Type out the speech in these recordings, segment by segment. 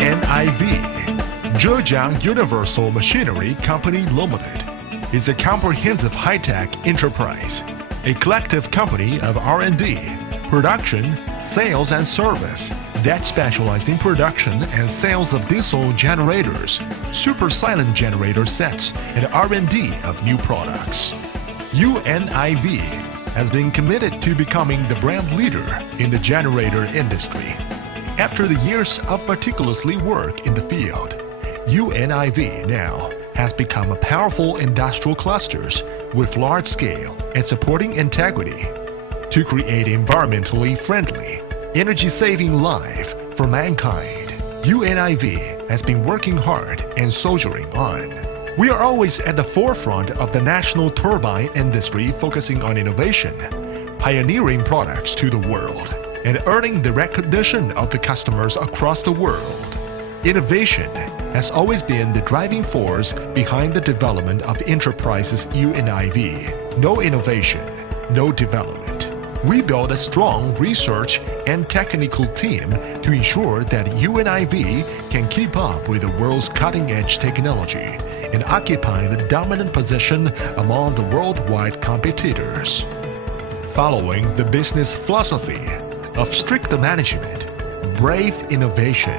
UNIV, Zhejiang Universal Machinery Company Limited, is a comprehensive high-tech enterprise, a collective company of R&D, production, sales and service that specialized in production and sales of diesel generators, super silent generator sets, and R&D of new products. UNIV has been committed to becoming the brand leader in the generator industry. After the years of meticulously work in the field, UNIV now has become a powerful industrial clusters with large scale and supporting integrity to create environmentally friendly, energy-saving life for mankind. UNIV has been working hard and soldiering on. We are always at the forefront of the national turbine industry, focusing on innovation, pioneering products to the world, and earning the recognition of the customers across the world. Innovation has always been the driving force behind the development of enterprises UNIV. No innovation, no development. We build a strong research and technical team to ensure that UNIV can keep up with the world's cutting-edge technology and occupy the dominant position among the worldwide competitors. Following the business philosophy of strict management, brave innovation,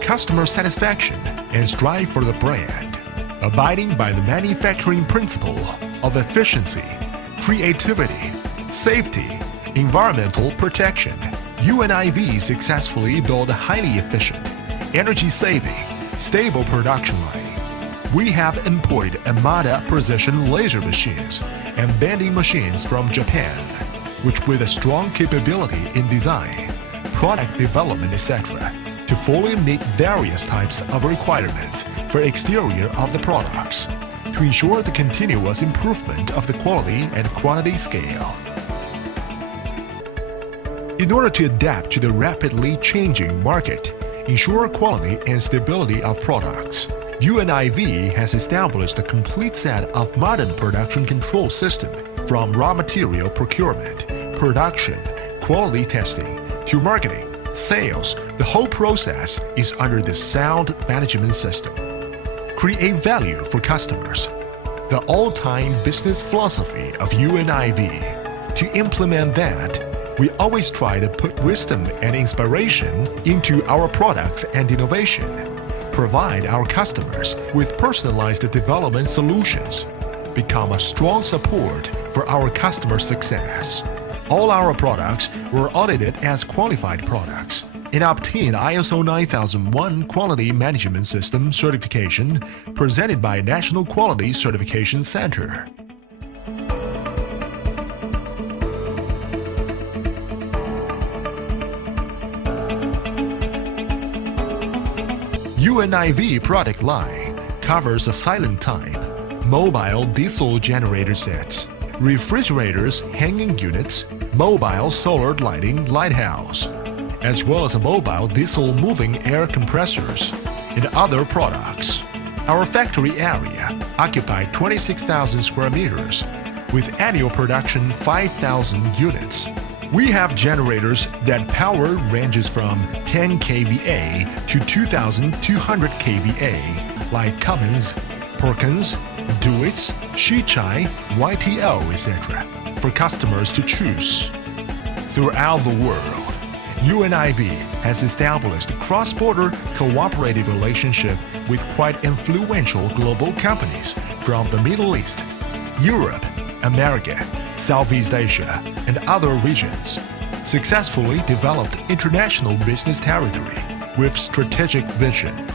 customer satisfaction, and strive for the brand, abiding by the manufacturing principle of efficiency, creativity, safety, environmental protection, UNIV successfully built a highly efficient, energy-saving, stable production line. We have imported Amada precision laser machines and bending machines from Japan, which with a strong capability in design, product development, etc., to fully meet various types of requirements for exterior of the products, to ensure the continuous improvement of the quality and quantity scale. In order to adapt to the rapidly changing market, ensure quality and stability of products, UNIV has established a complete set of modern production control system from raw material procurement, production, quality testing, to marketing, sales. The whole process is under the sound management system. Create value for customers. The all-time business philosophy of UNIV. To implement that, we always try to put wisdom and inspiration into our products and innovation. Provide our customers with personalized development solutions. Become a strong support for our customer success. All our products were audited as qualified products and obtained ISO 9001 Quality Management System certification presented by National Quality Certification Center. UNIV product line covers a silent type, mobile diesel generator sets, refrigerators, hanging units, mobile solar lighting lighthouse, as well as mobile diesel moving air compressors and other products. Our factory area occupied 26,000 square meters with annual production 5,000 units. We have generators that power ranges from 10 kVA to 2,200 kVA, like Cummins, Perkins, Deutz, Shichai, YTO, etc., for customers to choose. Throughout the world, UNIV has established a cross-border cooperative relationship with quite influential global companies from the Middle East, Europe, America, Southeast Asia, and other regions, successfully developed international business territory with strategic vision.